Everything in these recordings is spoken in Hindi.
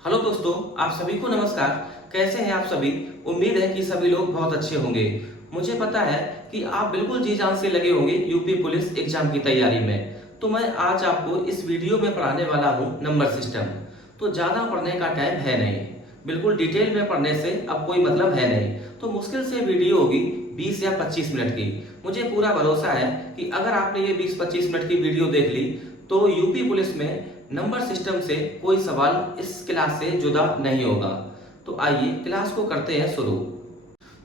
हेलो दोस्तों, आप सभी को नमस्कार। कैसे हैं आप सभी? उम्मीद है कि सभी लोग बहुत अच्छे होंगे। मुझे पता है कि आप बिल्कुल जी जान से लगे होंगे यूपी पुलिस एग्जाम की तैयारी में। तो मैं आज आपको इस वीडियो में पढ़ाने वाला हूं नंबर सिस्टम। तो ज़्यादा पढ़ने का टाइम है नहीं, बिल्कुल डिटेल में पढ़ने से अब कोई मतलब है नहीं। तो मुश्किल से वीडियो होगी 20 या 25 मिनट की। मुझे पूरा भरोसा है कि अगर आपने ये 20-25 मिनट की वीडियो देख ली तो यूपी पुलिस में नंबर सिस्टम से कोई सवाल इस क्लास से जुदा नहीं होगा। तो आइए क्लास को करते हैं शुरू।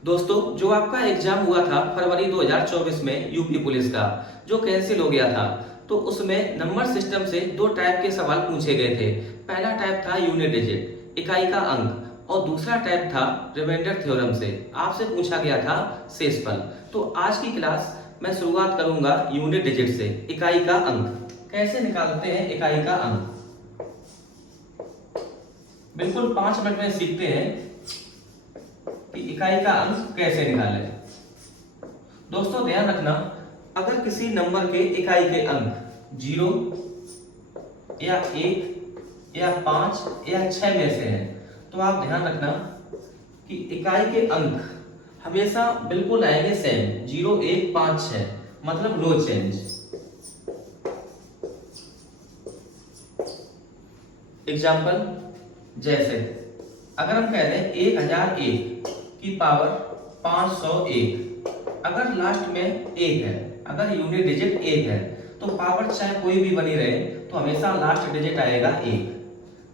दोस्तों, जो आपका एग्जाम हुआ था फरवरी 2024 में यूपी पुलिस का, जो कैंसिल हो गया था, तो उसमें नंबर सिस्टम से दो टाइप के सवाल पूछे गए थे। पहला टाइप था यूनिट डिजिट, इकाई का अंक, और दूसरा टाइप था रिमाइंडर थ्योरम से आपसे पूछा गया था शेषफल। तो आज की क्लास मैं शुरुआत करूंगा यूनिट डिजिट से, इकाई का अंक। कैसे निकालते हैं इकाई का अंक? बिल्कुल 5 मिनट में सीखते हैं कि इकाई का अंक कैसे निकालें। दोस्तों ध्यान रखना, अगर किसी नंबर के इकाई के अंक 0 या 1 या 5 या 6 में से हैं, तो आप ध्यान रखना कि इकाई के अंक हमेशा बिल्कुल आएंगे सेम, 0 1 5 6, मतलब नो चेंज। एग्जाम्पल, जैसे अगर हम कह दें 1001 की पावर 501, अगर लास्ट में 1 है, अगर यूनिट डिजिट 1 है, तो पावर चाहे कोई भी बनी रहे तो हमेशा लास्ट डिजिट आएगा 1।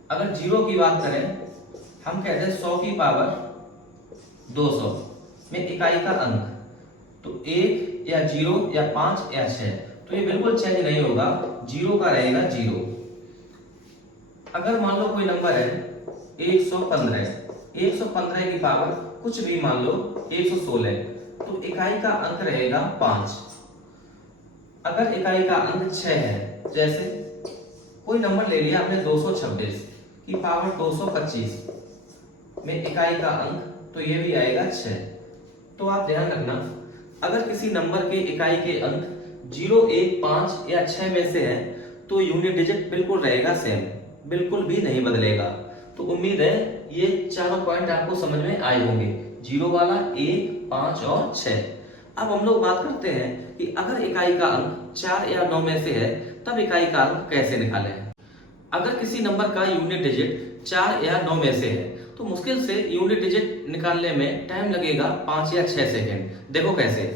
अगर 0 की बात करें, हम कहते हैं 100 की पावर 200 में इकाई का अंक, तो 1 या 0 या 5 या 6, तो ये बिल्कुल चेंज नहीं होगा, 0 का रहेगा 0। अगर मान लो कोई नंबर है 115, 115 की पावर कुछ भी मान लो 116, तो इकाई का अंक रहेगा 5। अगर इकाई का अंक 6 है, जैसे कोई नंबर ले लिया आपने 226 की पावर 225 में इकाई का अंक, तो ये भी आएगा 6। तो आप ध्यान रखना, अगर किसी नंबर के इकाई के अंक 0 1 5 या 6 में से है, तो यूनिट डिजिट बिल्कुल रहेगा सेम, बिल्कुल भी नहीं बदलेगा। तो उम्मीद है ये चारों पॉइंट आपको समझ में आए होंगे, 0 वाला, 1 5 और 6। अब हम लोग बात करते हैं कि अगर इकाई का अंक 4 या 9 में से है, तब इकाई का अंक कैसे निकालें। अगर किसी नंबर का यूनिट डिजिट 4 या 9 में से है, तो मुश्किल से यूनिट डिजिट निकालने में टाइम लगेगा 5 या 6 सेकेंड। देखो कैसे।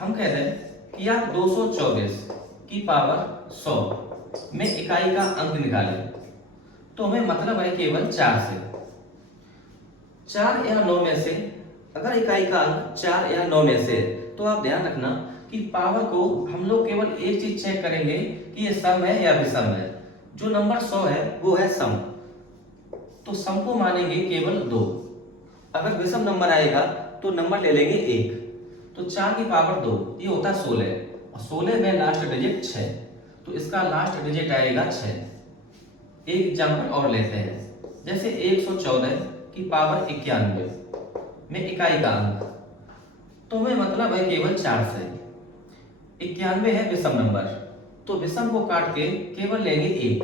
हम कहते हैं कि आप 224 की पावर 100 में इकाई का अंक निकालें, तो हमें मतलब है केवल 4 से। 4 या 9 में से अगर इकाई का अंक 4 या 9 में से, तो आप ध्यान रखना कि पावर को हम लोग केवल एक चीज चेक करेंगे कि ये सम है या विषम है। जो नंबर 100 है वो है सम, तो सम को मानेंगे केवल 2। अगर विषम नंबर आएगा तो नंबर ले लेंगे 1। तो 4 की पावर 2, ये होता है 16, और 16 में लास्ट डिजिट 6, तो इसका लास्ट डिजिट आएगा 6। एक एग्जाम्पल और लेते हैं, जैसे 114 की पावर 91 में इकाई का अंक, तो हमें मतलब है केवल 4 से। 91 है विषम नंबर, तो विषम को काट के केवल लेंगे 1।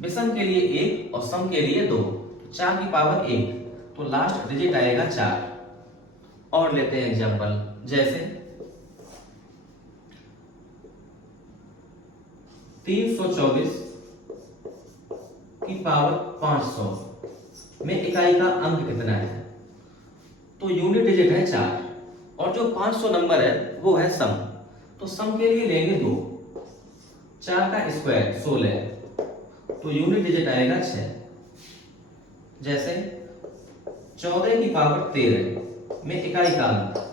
विषम के लिए 1 और सम के लिए 2, तो 4 की पावर 1, तो लास्ट डिजिट आएगा 4। और लेते हैं एग्जाम्पल, जैसे 324 की पावर 500 में इकाई का अंक कितना है, तो यूनिट डिजिट है 4, और जो 500 नंबर है वो है सम, तो सम के लिए लेंगे 2। 4 का स्क्वायर 16, तो यूनिट डिजिट आएगा 6। जैसे 14 की पावर 13 में इकाई का अंक,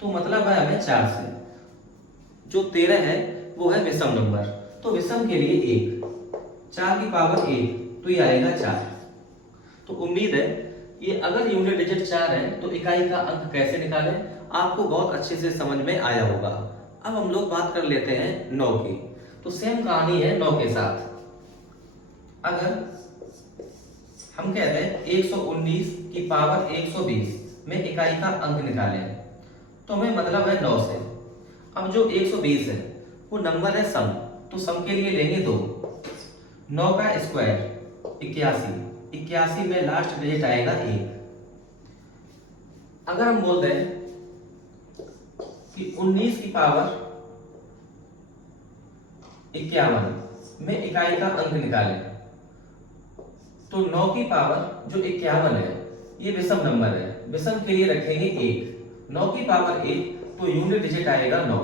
तो मतलब है हमें 4 से। जो 13 है वो है विषम नंबर, तो विषम के लिए 1, 4 की पावर 1, तो ये आएगा 4। तो उम्मीद है ये अगर यूनिट डिजिट 4 है तो इकाई का अंक कैसे निकालें आपको बहुत अच्छे से समझ में आया होगा। अब हम लोग बात कर लेते हैं 9 की। तो सेम कहानी है 9 के साथ। अगर हम कहते हैं 119 की पावर 120 में इकाई का अंक निकालें, तो हमें मतलब है 9 से। अब जो 120 है वो नंबर है सम, तो सम के लिए लेंगे 2। 9 का स्क्वायर 81, 81 में लास्ट डिजिट आएगा 1। अगर हम बोल दें कि 19 की पावर 51 में इकाई का अंक निकालें, तो 9 की पावर जो 51 है ये विषम नंबर है, विषम के लिए रखेंगे 1। 9 की पावर 1 तो यूनिट डिजिट आएगा 9।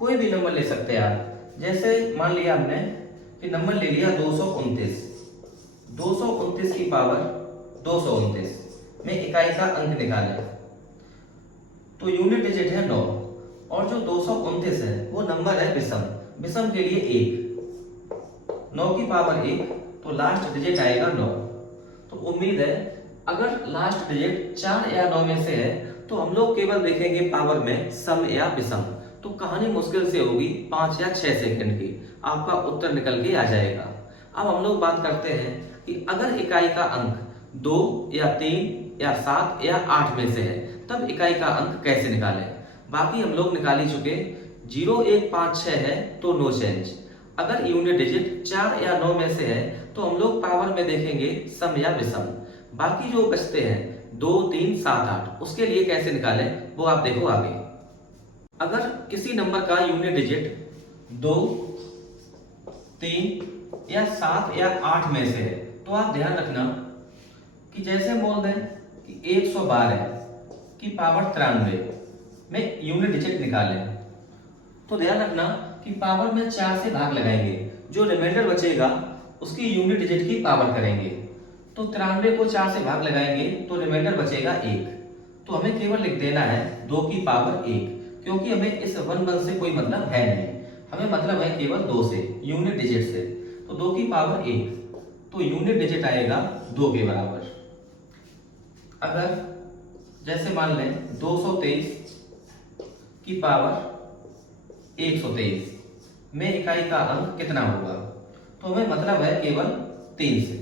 कोई भी नंबर ले सकते हैं आप, जैसे मान लिया हमने कि नंबर ले लिया 229। 229 की पावर 229 में इकाई का अंक निकालें, तो यूनिट डिजिट है 9। और जो 229 है वो नंबर है विषम, विषम के लिए 1। 9 की पावर 1 तो लास्ट डिजिट आएगा 9। तो उम्मीद है अगर लास्ट डिजिट 4 या 9 में से है तो हम लोग केवल देखेंगे पावर में सम या विषम, तो कहानी मुश्किल से होगी 5 या 6 सेकंड की, आपका उत्तर निकल के आ जाएगा। अब हम लोग बात करते हैं कि अगर इकाई का अंक 2 या 3 या 7 या 8 में से है तब इकाई का अंक कैसे निकालें। बाकी हम लोग निकाल ही चुके। 0 1 5 6 है तो नो चेंज। अगर यूनिट डिजिट 4 या 9 में से है तो हम लोग पावर में देखेंगे सम या विषम। बाकी जो बचते हैं 2 3 7 8 उसके लिए कैसे निकालें वो आप देखो आगे। अगर किसी नंबर का यूनिट डिजिट 2 3 या 7 या 8 में से है तो आप ध्यान रखना कि जैसे बोल दें कि 112 की पावर 93 में यूनिट डिजिट निकालें, तो ध्यान रखना कि पावर में 4 से भाग लगाएंगे, जो रिमाइंडर बचेगा उसकी यूनिट डिजिट की पावर करेंगे। तो 93 को 4 से भाग लगाएंगे तो रिमाइंडर बचेगा 1। तो हमें केवल लिख देना है 2 की पावर 1, क्योंकि हमें इस 1 से कोई मतलब है नहीं, हमें मतलब है केवल 2 से, यूनिट डिजिट से। तो 2 की पावर 1 तो यूनिट डिजिट आएगा 2 के बराबर। अगर जैसे मान लें 223 की पावर 123 में इकाई का अंक कितना होगा, तो हमें मतलब है केवल 3 से।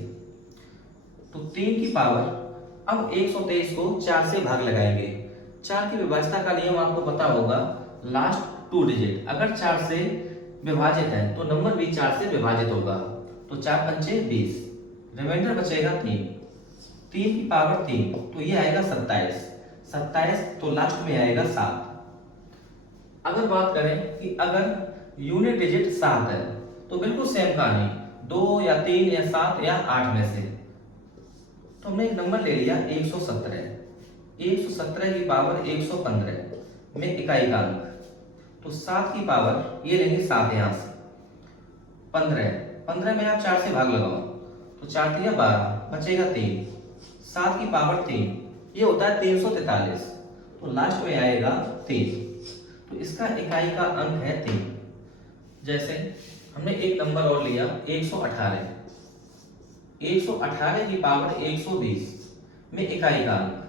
तो 3 की पावर, अब 123 को 4 से भाग लगाएंगे। 4 की विभाज्यता का नियम आपको पता होगा, लास्ट 2 डिजिट अगर 4 से विभाजित है तो नंबर भी 4 से विभाजित होगा। तो 4 पंचे 20, रिमाइंडर बचेगा 3। 3 की पावर 3 तो ये आएगा 27। 27 तो लास्ट में आएगा 7। अगर बात करें कि अगर यूनिट डिजिट 7 है तो बिल्कुल सेम कहानी, 2 या 3 या 7 या 8 में से। तो हमने एक नंबर ले लिया 117। 117 की पावर 115 में इकाई का अंक, तो 7 की पावर ये लेंगे 7 यहां से 15 में आप 4 से भाग लगाओ तो 4 3 12 बचेगा 3। 7 की पावर 3 ये होता है 343, तो लास्ट में आएगा 3। तो इसका इकाई का अंक है 3। जैसे हमने एक नंबर और लिया 118। 118 की पावर 120 में इकाई का अंक।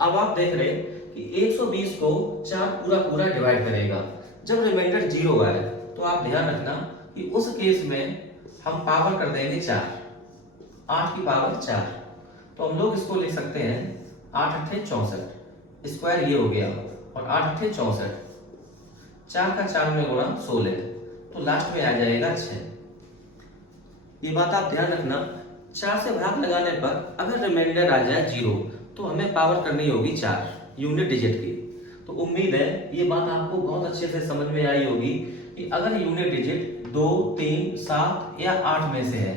अब आप देख रहे कि 120 को 4 पूरा पूरा डिवाइड करेगा, जब रिमाइंडर 0 आए तो आप ध्यान रखना कि उस केस में हम पावर कर देंगे 4। 8 की पावर 4, तो हम लोग इसको ले सकते हैं 8 अट्ठे 64, स्क्वायर ये हो गया, और 8 अट्ठे 64, 4 का 4 में गुणा 16, तो लास्ट में आ जाएगा 6। ये बात आप ध्यान रखना, 4 से भाग लगाने पर अगर रिमाइंडर आ जाए 0 तो हमें पावर करनी होगी 4 यूनिट डिजिट की। तो उम्मीद है ये बात आपको बहुत अच्छे से समझ में आई होगी कि अगर यूनिट डिजिट 2 3 7 या 8 में से है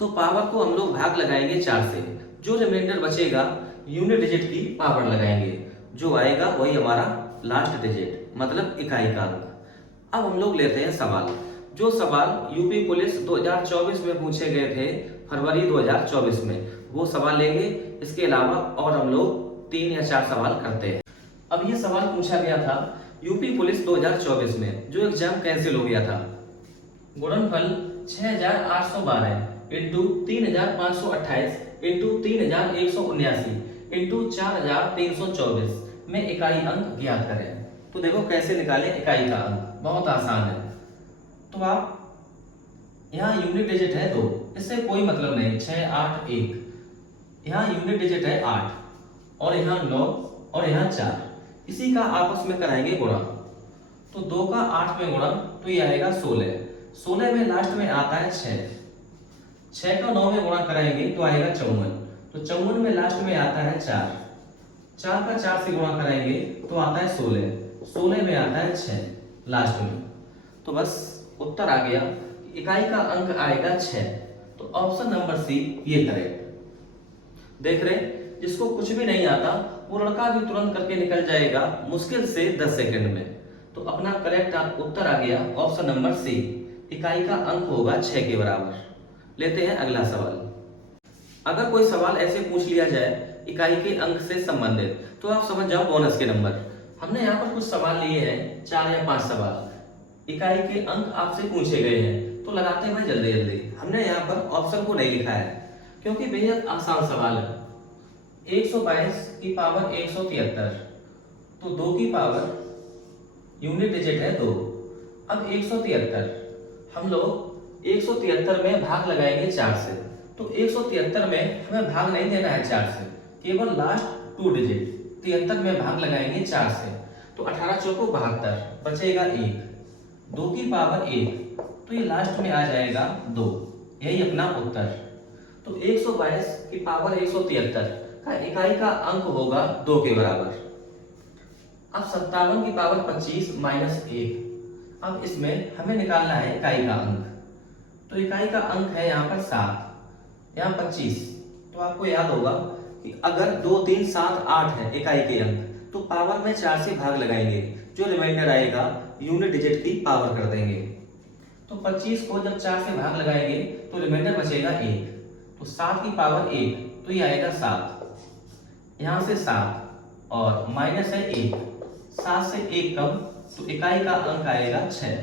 तो पावर को हम लोग भाग लगाएंगे 4 से, जो रिमाइंडर बचेगा यूनिट डिजिट की पावर लगाएंगे, जो आएगा वही हमारा लास्ट डिजिट मतलब इकाई का अंक। अब हम लोग लेते हैं सवाल। जो सवाल यूपी पुलिस 2024 में पूछे गए थे फरवरी 2024 में, वो सवाल लेंगे। इसके अलावा और हम लोग 3 या 4 सवाल करते हैं। अब ये सवाल पूछा गया था यूपी पुलिस 2024 में, जो एग्जाम कैंसिल हो गया था। गुणनफल 6812 इंटू 3528 इंटू 3179 इंटू 4324 में इकाई अंक ज्ञात करें। तो देखो कैसे निकालें इकाई का अंक, बहुत आसान है। तो आप यहाँ यूनिट डिजिट है 2, इससे कोई मतलब नहीं, 6 8 1, यहाँ यूनिट डिजिट है 8 और यहाँ 9 और यहाँ 4, इसी का आपस में कराएंगे गुणा। तो 2 का 8 में गुणा तो ये आएगा 16। 16 में लास्ट में आता है 6। 6 का 9 में गुणा कराएंगे तो आएगा 54। तो 54 में लास्ट में आता है 4। 4 का 4 से गुणा कराएंगे तो आता है 16। 16 में आता है 6 लास्ट में। तो बस उत्तर आ गया, इकाई का अंक आएगा 6। तो ऑप्शन नंबर सी ये करेक्ट। देख रहे, जिसको कुछ भी नहीं आता वो लड़का भी तुरंत करके निकल जाएगा मुश्किल से 10 सेकंड में। तो अपना करेक्ट उत्तर आ गया ऑप्शन नंबर सी, इकाई का अंक होगा 6 के बराबर। लेते हैं अगला सवाल। अगर कोई सवाल ऐसे पूछ लिया जाए इकाई के अंक से संबंधित तो आप समझ जाओ बोनस के नंबर। हमने यहाँ पर कुछ सवाल लिए हैं, 4 या 5 सवाल इकाई के अंक आपसे पूछे गए हैं, तो लगाते हैं भाई जल्दी जल्दी। हमने यहाँ पर ऑप्शन को नहीं लिखा है क्योंकि बेहद आसान सवाल है। 122 की पावर 173, तो 2 की पावर यूनिट डिजिट है 2। अब 173 हम लोग 173 में भाग लगाएंगे 4 से। तो 173 में हमें भाग नहीं देना है 4 से, केवल लास्ट 2 डिजिट 73 में भाग लगाएंगे 4 से। तो 18 चौको 72, बचेगा 1। 2 की पावर 1, तो ये लास्ट में आ जाएगा 2। यही अपना उत्तर। तो 122 की पावर 173 का इकाई का अंक होगा 2 के बराबर। अब 57 की पावर 25 माइनस 1। अब इसमें हमें निकालना है इकाई का अंक। तो इकाई का अंक है यहाँ पर 7, यहाँ 25। तो आपको याद होगा कि अगर 2 3 7 8 है इकाई के अंक, तो पावर में 4 से भाग लगाएंगे, जो रिमाइंडर आएगा यूनिट डिजिट की पावर कर देंगे। तो 25 को जब 4 से भाग लगाएंगे तो रिमाइंडर बचेगा 1। तो 7 की पावर 1, तो ये आएगा 7। यहाँ से 7 और माइनस है 1, 7 से 1 कम, तो इकाई का अंक आएगा 6।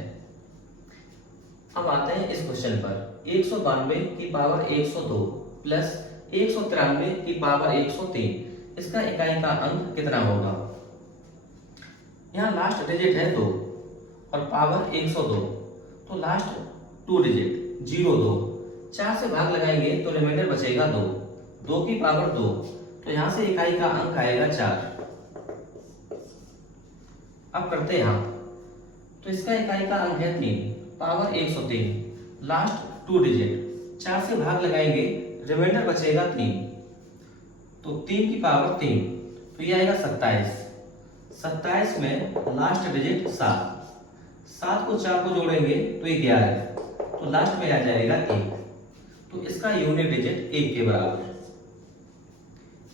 अब आते हैं इस क्वेश्चन पर। 192 की पावर 102 प्लस 193 की पावर 103, इसका इकाई का अंक कितना होगा? यहाँ लास्ट डिजिट है 2 और पावर 102, तो लास्ट 2 डिजिट 02, 4 से भाग लगाएंगे तो रिमाइंडर बचेगा 2। 2 की पावर 2, तो यहाँ से इकाई का अंक आएगा 4। अब करते हैं यहाँ, तो इसका इकाई का अंक है 3, पावर 103, लास्ट 2 डिजिट 4 से भाग लगाएंगे, रिमाइंडर बचेगा 3। तो 3 की पावर 3, तो ये आएगा 27। 27 में लास्ट डिजिट 7, 7 को 4 को जोड़ेंगे तो ये 11, तो लास्ट में आ जाएगा 1। तो इसका यूनिट डिजिट 1 के बराबर।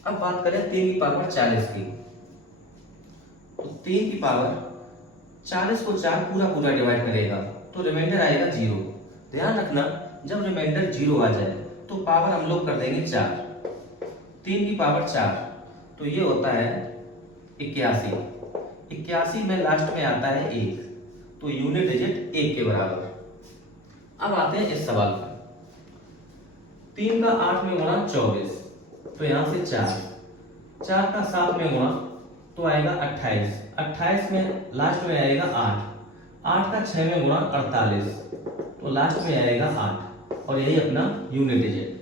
अब बात करें 3 की पावर 40 की, तो 3 की पावर 40 को 4 पूरा पूरा डिवाइड करेगा तो रिमाइंडर आएगा 0। ध्यान रखना, जब रिमाइंडर 0 आ जाए तो पावर हम लोग कर देंगे 4। 3 की पावर 4, तो ये होता है 81। 81 में लास्ट में आता है 1, तो यूनिट डिजिट 1 के बराबर। अब आते हैं इस सवाल पर। 3 का 8 में गुणा 24, तो यहाँ से 4, 4 का 7 में गुणा तो आएगा 28। 28 में लास्ट में आएगा 8, 8 का 6 में गुणा 48, तो लास्ट में आएगा 8, और यही अपना यूनिट डिजिट।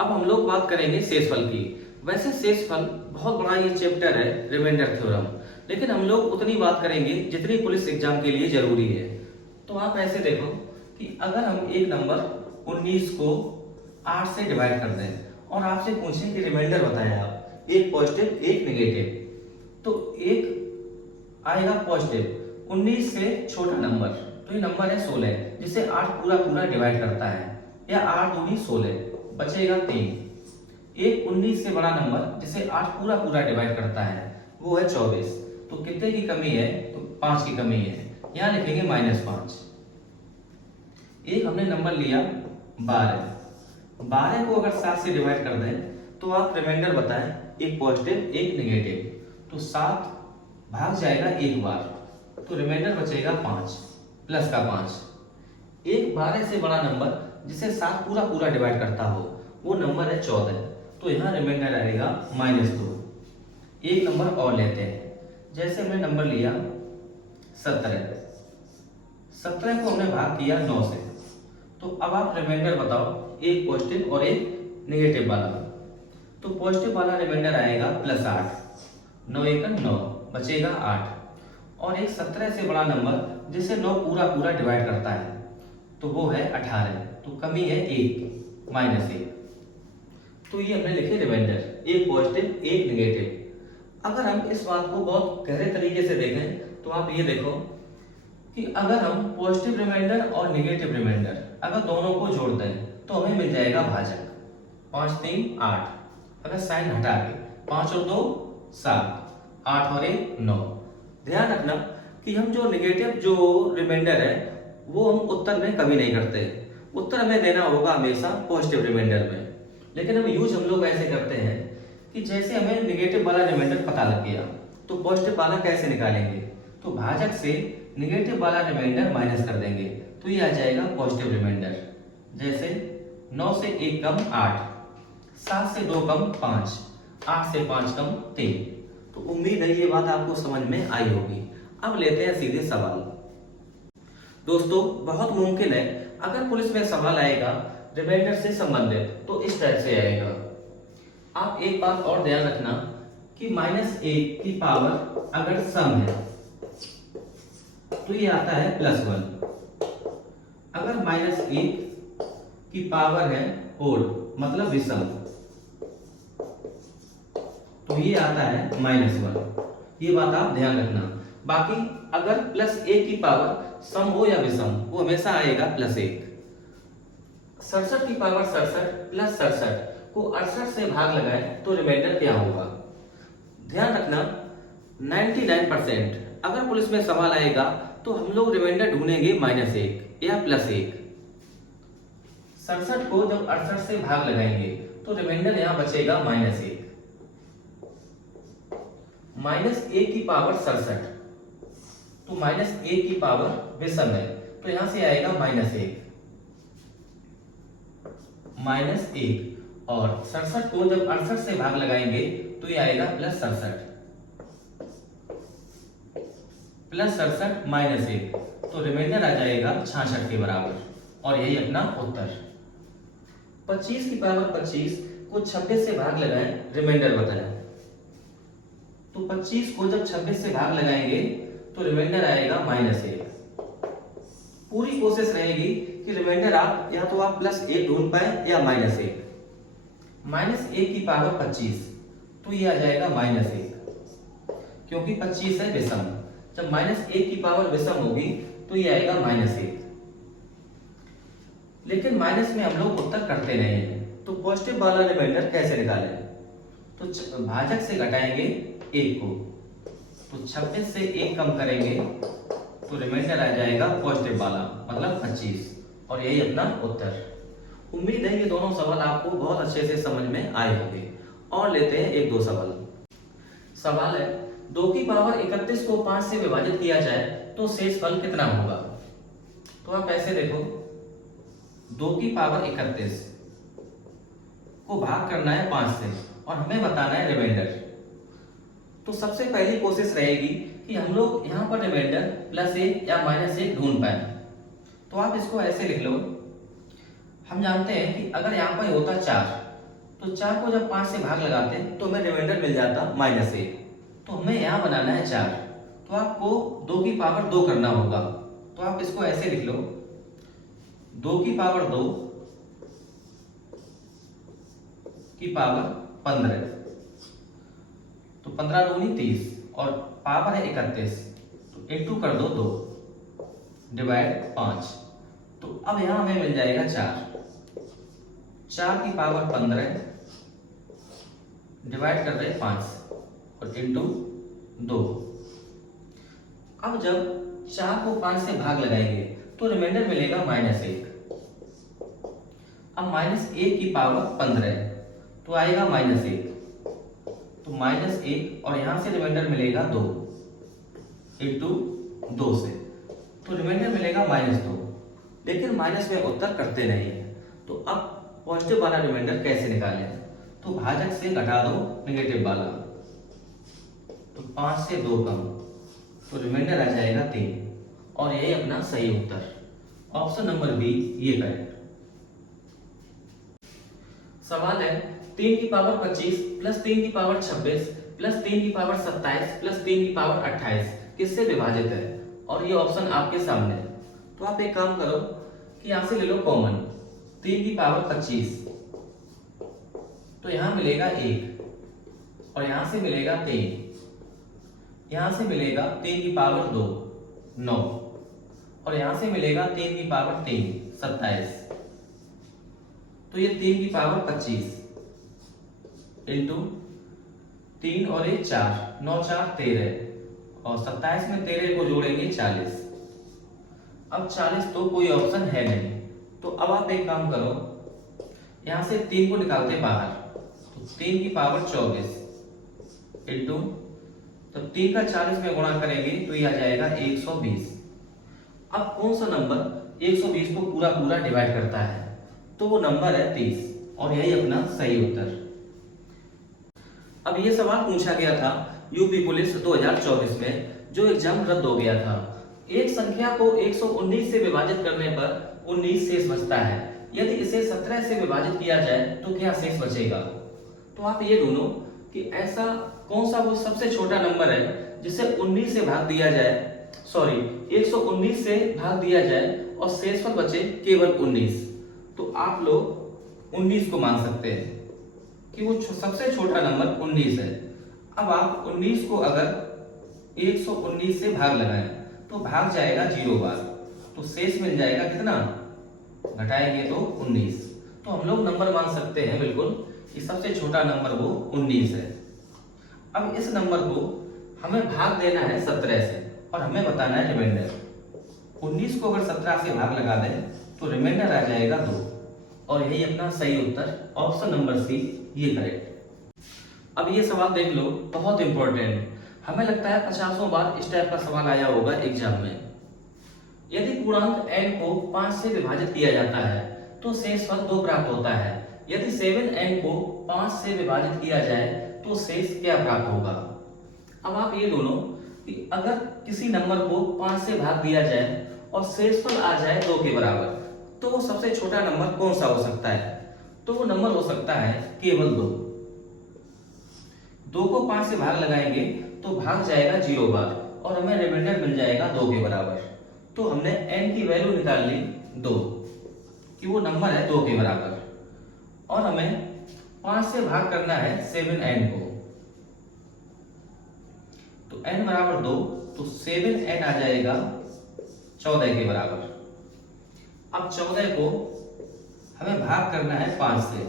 अब हम लोग बात करेंगे शेषफल की। वैसे शेषफल बहुत बड़ा ये चैप्टर है, रिमाइंडर थ्योरम, लेकिन हम लोग उतनी बात करेंगे जितनी पुलिस एग्जाम के लिए जरूरी है। तो आप ऐसे देखो कि अगर हम एक नंबर 19 को 8 से डिवाइड कर दें और आपसे पूछें कि रिमाइंडर बताएं आप, एक पॉजिटिव एक नेगेटिव, तो एक आएगा पॉजिटिव 19 से छोटा नंबर, तो ये नंबर है 16, जिसे 8 पूरा पूरा डिवाइड करता है, या 8 दूनी 16, बचेगा 3। एक 19 से बड़ा नंबर जिसे 8 पूरा पूरा डिवाइड करता है वो है 24। तो कितने की कमी है? तो 5 की कमी है, यहाँ लिखेंगे -5। एक हमने नंबर लिया 12, 12 को अगर 7 से डिवाइड कर दें तो आप रिमाइंडर बताएं, एक पॉजिटिव एक नेगेटिव, तो 7 भाग जाएगा एक बार, तो रिमाइंडर बचेगा 5 प्लस का 5। एक 12 से बड़ा नंबर जिसे 7 पूरा पूरा डिवाइड करता हो वो नंबर है 14, तो यहाँ रिमाइंडर आएगा -2। एक नंबर और लेते हैं, जैसे हमने नंबर लिया 17, 17 को हमने भाग किया 9 से, तो अब आप रिमाइंडर बताओ, एक पॉजिटिव और एक नेगेटिव वाला। तो पॉजिटिव वाला रिमाइंडर आएगा +8, 9 × 9 बचेगा 8, और एक 17 से बड़ा नंबर जिसे 9 पूरा पूरा डिवाइड करता है, तो वो है 18। तो कमी है 1 -1। तो ये हमने लिखे रिमाइंडर, एक पॉजिटिव एक नेगेटिव। अगर हम इस बात को बहुत गहरे तरीके से देखें तो आप ये देखो कि अगर हम पॉजिटिव रिमाइंडर और नेगेटिव रिमाइंडर अगर दोनों को जोड़ दें तो हमें मिल जाएगा भाजक। 5 3 8। अगर साइन हटा के 5 और 2 7, 8 और 1 9। ध्यान रखना कि हम जो नेगेटिव जो रिमाइंडर है वो हम उत्तर में कभी नहीं करते। उत्तर हमें देना होगा हमेशा पॉजिटिव रिमाइंडर में। लेकिन हम लोग ऐसे करते हैं कि जैसे हमें नेगेटिव वाला रिमाइंडर पता लग गया तो पॉजिटिव वाला कैसे निकालेंगे, तो भाजक से नेगेटिव वाला रिमाइंडर माइनस कर देंगे तो ये आ जाएगा पॉजिटिव रिमाइंडर। जैसे 9 से 1 कम 8, 7 से 2 कम 5, 8 से 5 कम 3। तो उम्मीद है ये बात आपको समझ में आई होगी। अब लेते हैं सीधे सवाल। दोस्तों बहुत मुमकिन है अगर पुलिस में सवाल आएगा रिमाइंडर से संबंधित तो इस टाइप से आएगा। आप एक बात और ध्यान रखना कि -1 की पावर अगर सम है तो ये आता है +1। अगर -1 की पावर है ओड मतलब विषम तो ये आता है -1। ये बात आप ध्यान रखना। बाकी अगर +1 की पावर सम हो या विषम वो हमेशा आएगा +1। 67 की पावर 67 + 67 को 68 से भाग लगाए तो रिमाइंडर क्या होगा। ध्यान रखना 99% अगर पुलिस में सवाल आएगा तो हम लोग रिमाइंडर ढूंढेंगे -1 या +1। 67 को जब 68 से भाग लगाएंगे तो रिमाइंडर यहां बचेगा -1। -1 की पावर 67 तो -1 की पावर विषम है तो यहां से आएगा -1 और 67 को जब 68 से भाग लगाएंगे तो ये आएगा +67 -1 तो रिमाइंडर आ जाएगा 66 के बराबर और यही अपना उत्तर। 25 की पावर 25 को 26 से भाग लगाएं रिमाइंडर बताएं। तो 25 को जब 26 से भाग लगाएंगे तो रिमाइंडर आएगा -1। पूरी कोशिश रहेगी कि रिमाइंडर आप या तो आप +1 ढूंढ पाए या -1। -1 की पावर 25 तो ये आ जाएगा -1 क्योंकि 25 है विषम। जब -1 की पावर विषम होगी तो ये आएगा -1। लेकिन माइनस में हम लोग उत्तर करते नहीं हैं तो पॉजिटिव वाला रिमाइंडर कैसे निकालें। तो भाजक से घटाएंगे 1 को तो 26 से 1 कम करेंगे तो रिमाइंडर आ जाएगा पॉजिटिव वाला मतलब 25 और यही अपना उत्तर। उम्मीद है ये दोनों सवाल आपको बहुत अच्छे से समझ में आए होंगे। और लेते हैं 1-2 सवाल। सवाल है 2 की पावर 31 को 5 से विभाजित किया जाए तो शेष फल कितना होगा। तो आप ऐसे देखो 2 की पावर 31 को भाग करना है 5 से और हमें बताना है रिमाइंडर। तो सबसे पहली कोशिश रहेगी कि हम लोग यहाँ पर रिमाइंडर +1 या -1 ढूंढ पाए। तो आप इसको ऐसे लिख लो। हम जानते हैं कि अगर यहाँ पर होता 4 तो 4 को जब 5 से भाग लगाते तो हमें रिमाइंडर मिल जाता -1। तो हमें यहाँ बनाना है 4 तो आपको 2 की पावर 2 करना होगा। तो आप इसको ऐसे लिख लो 2 की पावर 2 की पावर 15 तो 15 दूनी 30 और पावर है 31 तो इंटू कर दो 2 डिवाइड 5। तो अब यहां हमें मिल जाएगा 4 की पावर 15 डिवाइड कर रहे 5 और इंटू 2। अब जब 4 को 5 से भाग लगाएंगे तो रिमाइंडर मिलेगा -1। अब -1 की पावर 15 तो आएगा -1 तो -1 और यहां से रिमाइंडर मिलेगा 2 इंटू 2 से तो रिमाइंडर मिलेगा -2। लेकिन माइनस में उत्तर करते नहीं है। तो अब पॉजिटिव वाला रिमाइंडर कैसे निकालें। तो भाजक से घटा दो नेगेटिव वाला तो 5 से 2 कम तो रिमाइंडर आ जाएगा 3 और यही अपना सही उत्तर। ऑप्शन नंबर बी ये करेक्ट। सवाल है 3 की पावर 25 + 3 की पावर 26 + 3 की पावर 27 + 3 की पावर 28 किससे विभाजित है, और ये ऑप्शन आपके सामने है। तो आप एक काम करो कि यहां से ले लो कॉमन, 3 की पावर 25, तो यहां मिलेगा 1, और यहां से मिलेगा 3, यहां से मिलेगा 3 की पावर 2 9, और यहां से मिलेगा 3 की पावर 3 27। तो ये 3 की पावर 25 इंटू 3 और 1 4, 9 4 13, और 27 में 13 को जोड़ेंगे 40। अब 40 तो कोई ऑप्शन है नहीं, तो अब आप एक काम करो, यहां से 3 को निकालते बाहर, तो 3 की पावर 24 इंटू, तो 3 का 40 में गुणा करेंगे तो ये आ जाएगा 120। अब कौन सा नंबर 120 को पूरा पूरा डिवाइड करता है, तो वो नंबर है 30, और यही अपना सही उत्तर। अब ये सवाल पूछा गया था यूपी पुलिस 2024 में, जो एग्जाम रद्द हो गया था। एक संख्या को 119 से विभाजित करने पर 19 शेष बचता है, यदि इसे 17 से विभाजित किया जाए तो क्या शेष बचेगा। तो आप ये ढूंढो कि ऐसा कौन सा वो सबसे छोटा नंबर है जिसे 19 से भाग दिया जाए, 119 से भाग दिया जाए और शेषफल बचे केवल 19। तो आप लोग 19 को मान सकते हैं कि वो सबसे छोटा नंबर 19 है। अब आप 19 को अगर 119 से भाग लगाएं तो भाग जाएगा 0 बार, तो शेष मिल जाएगा कितना, घटाएंगे तो 19। तो हम लोग नंबर मान सकते हैं बिल्कुल कि सबसे छोटा नंबर वो 19 है। अब इस नंबर को हमें भाग देना है 17 से, और हमें बताना है रिमाइंडर। 19 को अगर 17 से भाग लगा दें तो रिमाइंडर आ जाएगा 2, और यही अपना सही उत्तर, ऑप्शन नंबर सी, ये करेक्ट। अब ये सवाल देख लो, बहुत इंपॉर्टेंट, हमें लगता है 50 बार इस टाइप का सवाल आया होगा एग्जाम में। यदि पूर्णांक n को 5 से विभाजित किया जाता है तो शेषफल 2 प्राप्त होता है, यदि 7n को 5 से विभाजित किया जाए तो शेष क्या प्राप्त होगा। अब आप ये दोनों कि अगर किसी नंबर को 5 से भाग दिया जाए और शेषफल आ जाए 2 के बराबर, तो वो सबसे छोटा नंबर कौन सा हो सकता है। तो वो नंबर हो सकता है केवल 2। 2 को 5 से भाग लगाएंगे तो भाग जाएगा 0 बार, और हमें रिमाइंडर मिल जाएगा 2 के बराबर। तो हमने n की वैल्यू निकाल ली 2, कि वो नंबर है 2 के बराबर, और हमें 5 से भाग करना है 7n को। तो n बराबर 2, तो 7n आ जाएगा 14 के बराबर। अब 14 को हमें भाग करना है 5 से,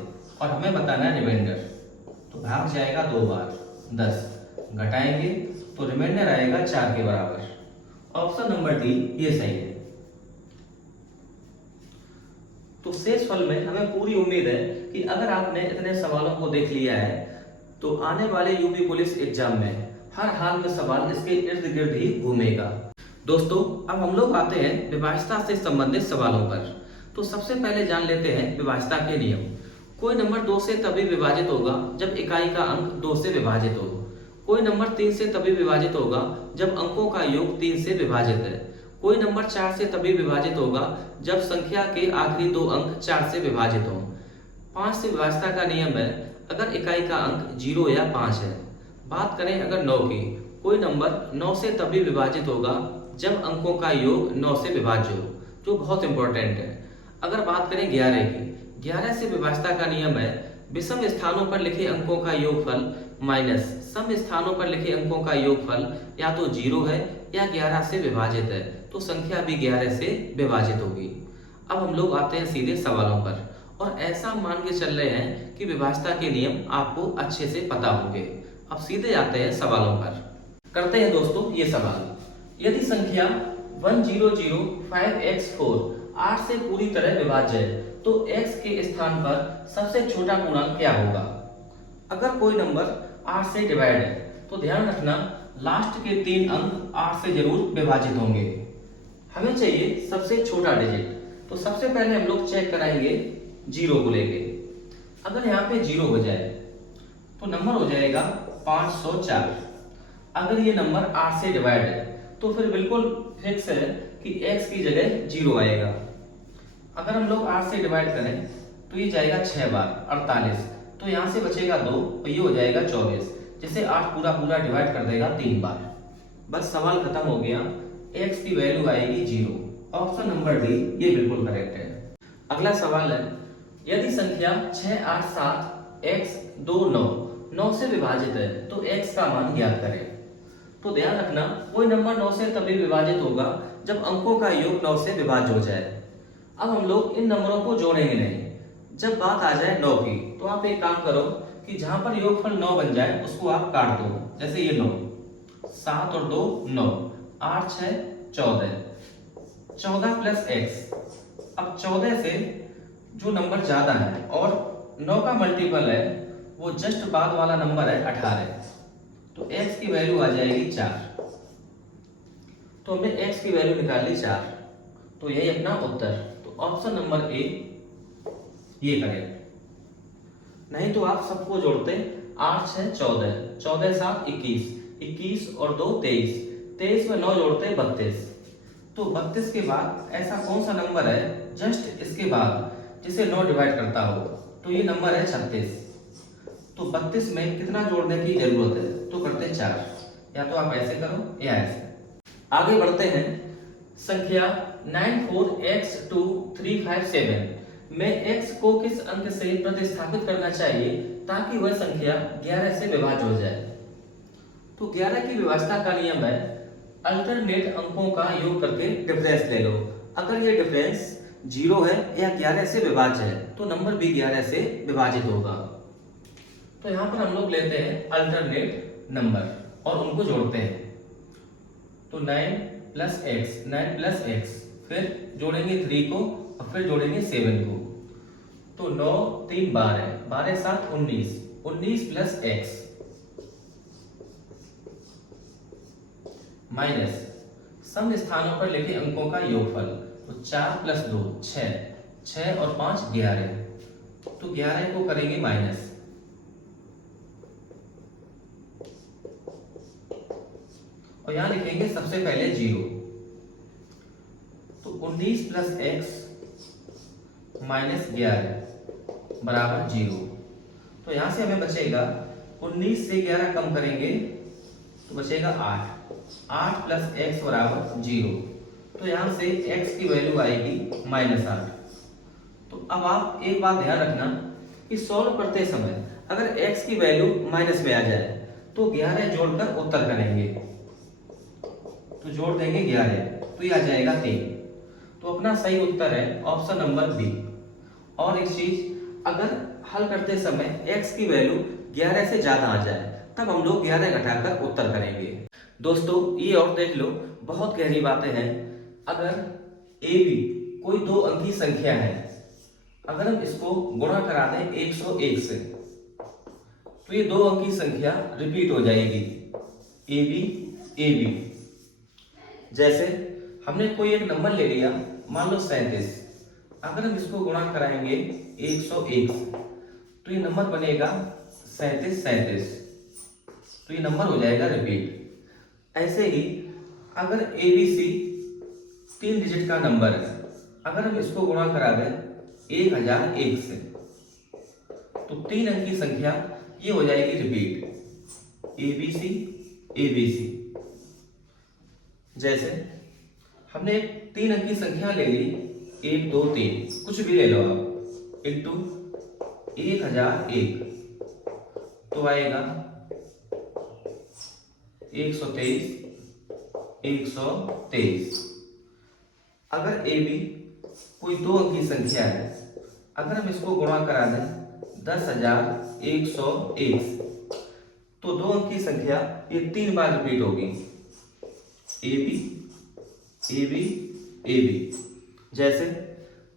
और हमें बताना है रिमाइंडर, तो भाग जाएगा 2 बार 10, घटाएंगे तो रिमाइंडर आएगा 4 के बराबर। ऑप्शन नंबर डी ये सही है। तो शेषफल में हमें पूरी उम्मीद है कि अगर आपने इतने सवालों को देख लिया है तो आने वाले यूपी पुलिस एग्जाम में हर हाल में सवाल इसके इर्द गिर्द ही घूमेगा। दोस्तों, अब हम लोग आते हैं विभाज्यता से संबंधित सवालों पर। तो सबसे पहले जान लेते हैं विभाज्यता के नियम। कोई नंबर 2 से तभी विभाजित होगा जब इकाई का अंक 2 से विभाजित हो। कोई नंबर 3 से तभी विभाजित होगा जब अंकों का योग 3 से विभाजित है। कोई नंबर 4 से तभी विभाजित होगा जब संख्या के आखिरी 2 अंक 4 से विभाजित हों। 5 से विभाज्यता का नियम है अगर इकाई का अंक 0 या 5 है। बात करें अगर 9 की, कोई नंबर 9 से तभी विभाजित होगा जब अंकों का योग 9 से विभाज्य हो, जो बहुत इंपॉर्टेंट है। अगर बात करें 11 की, 11 से विभाज्यता का नियम है विषम स्थानों पर लिखे अंकों का योगफल माइनस सम स्थानों पर लिखे अंकों का योगफल या तो 0 है या 11 से विभाजित है, तो संख्या भी 11 से विभाजित होगी। अब हम लोग आते हैं सीधे सवालों पर, और ऐसा मान के चल रहे हैं कि विभाज्यता के नियम आपको अच्छे से पता होंगे। अब सीधे आते हैं सवालों पर। करते हैं दोस्तों ये सवाल। यदि संख्या 1005x4 8 से पूरी तरह विभाज्य है तो x के स्थान पर सबसे छोटा पूर्णांक क्या होगा। अगर कोई नंबर 8 से डिवाइड है तो ध्यान रखना लास्ट के 3 अंक 8 से जरूर विभाजित होंगे। हमें चाहिए सबसे छोटा डिजिट, तो सबसे पहले हम लोग चेक कराएंगे 0 को लेके। अगर यहाँ पे 0 हो जाए तो नंबर हो जाएगा 504। अगर ये नंबर 8 से डिवाइड है तो फिर बिल्कुल फिक्स है कि x की जगह 0 आएगा। अगर हम लोग 8 से डिवाइड करें तो ये जाएगा 6 बार 48, तो यहाँ से बचेगा 2 और ये हो जाएगा 24, जिसे 8 पूरा पूरा डिवाइड कर देगा 3 बार। बस सवाल खत्म हो गया। x की वैल्यू आएगी 0। ऑप्शन नंबर डी ये बिल्कुल करेक्ट है। अगला सवाल है, यदि संख्या 6, 8, 7 x 2, 9 से विभाजित है तो x का मान ज्ञात करें। तो ध्यान रखना, कोई नंबर 9 से तभी विभाजित होगा जब अंकों का योग 9 से विभाज्य हो जाए। अब हम लोग इन नंबरों को जोड़ेंगे नहीं। जब बात आ जाए 9 की तो आप एक काम करो कि जहां पर योगफल 9 बन जाए उसको आप काट दो। जैसे ये 9, 7 और 2 9, 8 6 14, 14 प्लस x। अब 14 से जो नंबर ज्यादा है और 9 का मल्टीपल है वो जस्ट बाद वाला नंबर है 18, तो x की वैल्यू आ जाएगी 4। तो हमने x की वैल्यू निकाली 4, तो यही अपना उत्तर। तो ऑप्शन नंबर ए ये करेक्ट। नहीं तो आप सबको जोड़ते 8 6 14, 14 7 21, 21 और 2 23, 23 में 9 जोड़ते 32। तो 32 के बाद ऐसा कौन सा नंबर है जस्ट इसके बाद जिसे 9 डिवाइड करता हो, तो ये नंबर है 36। तो 32 में कितना जोड़ने की जरूरत है, तो करते 4। या तो आप ऐसे करो या ऐसे। आगे बढ़ते हैं। संख्या 94x2357 में x को किस अंक से प्रतिस्थापित करना चाहिए ताकि वह संख्या 11 से विभाज्य हो जाए। तो 11 की विभाज्यता का नियम है अल्टरनेट अंकों का योग करके डिफरेंस ले लो। अगर ये डिफरेंस 0 है या 11 से विभाज्य है तो नंबर भी 11 से विभाजित होगा। तो यहाँ पर हम लोग लेते हैं अल्टरनेट नंबर और उनको जोड़ते हैं। तो 9 प्लस x, फिर जोड़ेंगे 3 को और फिर जोड़ेंगे 7 को। तो 9 3 12, 12 7 19, 19 प्लस x माइनस सम स्थानों पर लिखे अंकों का योगफल। तो 4 प्लस 2 6, 6 और 5 11, तो 11 को करेंगे माइनस। और यहां लिखेंगे सबसे पहले 0। तो 19 प्लस x माइनस 11 बराबर 0। तो यहां से हमें बचेगा 19 से 11 कम करेंगे तो बचेगा 8। 8 प्लस x बराबर 0। तो यहां से x की वैल्यू आएगी -8। तो अब आप एक बात ध्यान रखना कि सॉल्व करते समय अगर x की वैल्यू माइनस में आ जाए तो 11 जोड़कर उत्तर करेंगे। तो जोड़ देंगे 11, तो ये आ जाएगा 3। तो अपना सही उत्तर है ऑप्शन नंबर बी। और एक चीज, अगर हल करते समय x की वैल्यू 11 से ज्यादा आ जाए तब हम लोग 11 घटाकर उत्तर करेंगे। दोस्तों ये और देख लो, बहुत गहरी बातें हैं। अगर ए बी कोई 2 अंकी संख्या है, अगर हम इसको गुणा करा दें 101 से तो ये 2 अंकी संख्या रिपीट हो जाएगी ए बी। जैसे हमने कोई एक नंबर ले लिया, मान लो 37। अगर हम इसको गुणा कराएंगे 101 तो ये नंबर बनेगा 37, तो ये नंबर हो जाएगा रिपीट। ऐसे ही अगर ABC 3 डिजिट का नंबर है, अगर हम इसको गुणा करा दें 1001 से तो 3 अंक की संख्या ये हो जाएगी रिपीट ABC। जैसे हमने एक 3 अंक की संख्या ले ली 1 2 3, कुछ भी ले लो आप, इंटू 1001 तो आएगा 123। अगर ए बी कोई 2 अंक की संख्या है, अगर हम इसको गुणा करा दें 10,101 तो 2 अंक की संख्या ये 3 बार रिपीट होगी ए बी। जैसे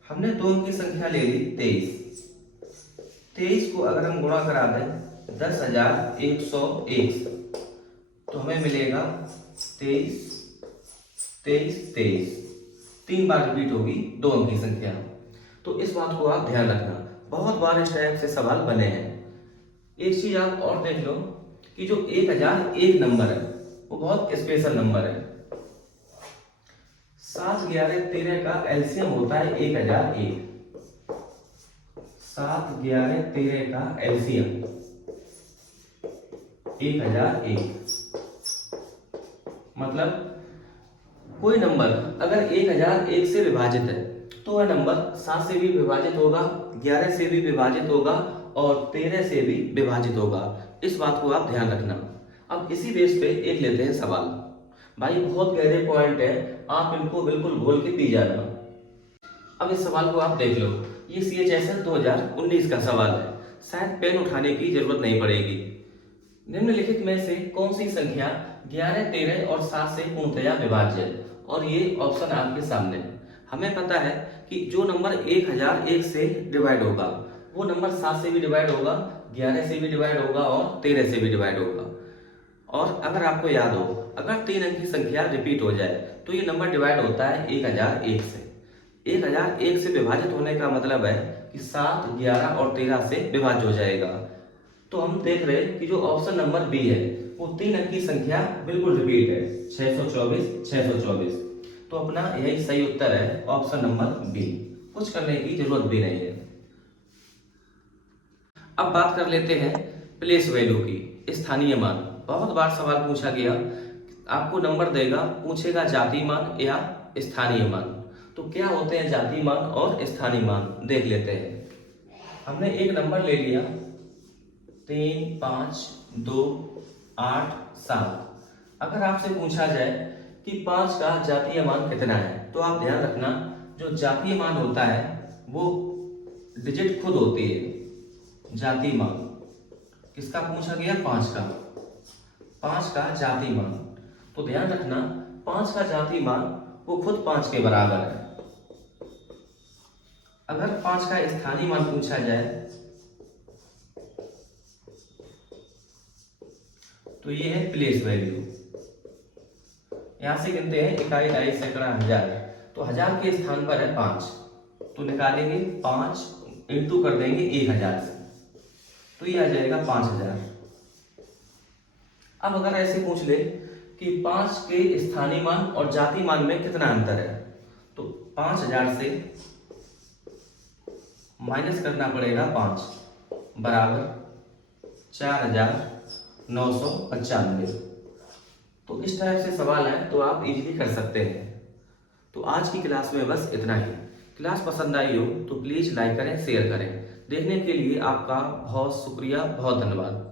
हमने 2 अंक की संख्या ले ली 23 को अगर हम गुणा करा दें 10,101 तो हमें मिलेगा 23। 3 बार रिपीट होगी 2 अंक की संख्या। तो इस बात को आप ध्यान रखना, बहुत बार इस टाइप से सवाल बने हैं। एक चीज आप और देख लो कि जो 1001 नंबर है वो बहुत स्पेशल नंबर है। 7 11 13 का एलसीएम होता है 1001। 7 11 13 का एलसीएम 1001 मतलब कोई नंबर अगर 1001 से विभाजित है तो वह नंबर 7 से भी विभाजित होगा, 11 से भी विभाजित होगा और 13 से भी विभाजित होगा। इस बात को आप ध्यान रखना। अब इसी बेस पे एक लेते हैं सवाल। भाई बहुत गहरे पॉइंट है, आप इनको बिल्कुल घोल के पी जाना। अब इस सवाल को आप देख लो, ये CHSL 2019 का सवाल है, शायद पेन उठाने की जरूरत नहीं पड़ेगी। निम्नलिखित में से कौन सी संख्या 11, 13 और 7 से पूर्णतया विभाज्य है? और ये ऑप्शन आपके सामने है। हमें पता है कि जो नंबर 1001 से डिवाइड होगा वो नंबर 7 से भी डिवाइड होगा, 11 से भी डिवाइड होगा और 13 से भी डिवाइड होगा। और अगर आपको याद हो, अगर 3 अंक की संख्या रिपीट हो जाए तो ये नंबर डिवाइड होता है 1001 से। 1001 से विभाजित होने का मतलब है कि 7, 11 और 13 से विभाज्य हो जाएगा। तो हम देख रहे हैं कि जो ऑप्शन नंबर बी है वो 3 अंक की संख्या बिल्कुल रिपीट है, 624, 624। तो अपना यही सही उत्तर है, ऑप्शन नंबर बी। कुछ करने की जरूरत भी नहीं है। अब बात कर लेते हैं प्लेस वैल्यू की, स्थानीय मान। बहुत बार सवाल पूछा गया, आपको नंबर देगा, पूछेगा जाति मान या स्थानीय मान। तो क्या होते हैं जाति मान और स्थानीय मान, देख लेते हैं। हमने एक नंबर ले लिया 3, 5, 2, 8, 7। अगर आपसे पूछा जाए कि 5 का जातीय मान कितना है, तो आप ध्यान रखना जो जातीय मान होता है वो डिजिट खुद होती है। जातीय मान किसका पूछा गया? 5 का। 5 का जातीय मान, तो ध्यान रखना 5 का जातीय मान वो खुद 5 के बराबर है। अगर 5 का स्थानीय मान पूछा जाए तो ये है प्लेस वैल्यू। यहां से गिनते हैं इकाई, ढाई, सैकड़ा, हजार। तो हजार के स्थान पर है 5, तो निकालेंगे 5 इंटू कर देंगे 1000 से, तो ये आ जाएगा 5000। अब अगर ऐसे पूछ ले कि 5 के स्थानीय मान और जातीय मान में कितना अंतर है, तो 5000 से माइनस करना पड़ेगा 5 बराबर 4995। तो इस टाइप से सवाल है तो आप इजीली कर सकते हैं। तो आज की क्लास में बस इतना ही। क्लास पसंद आई हो तो प्लीज़ लाइक करें, शेयर करें। देखने के लिए आपका बहुत शुक्रिया, बहुत धन्यवाद।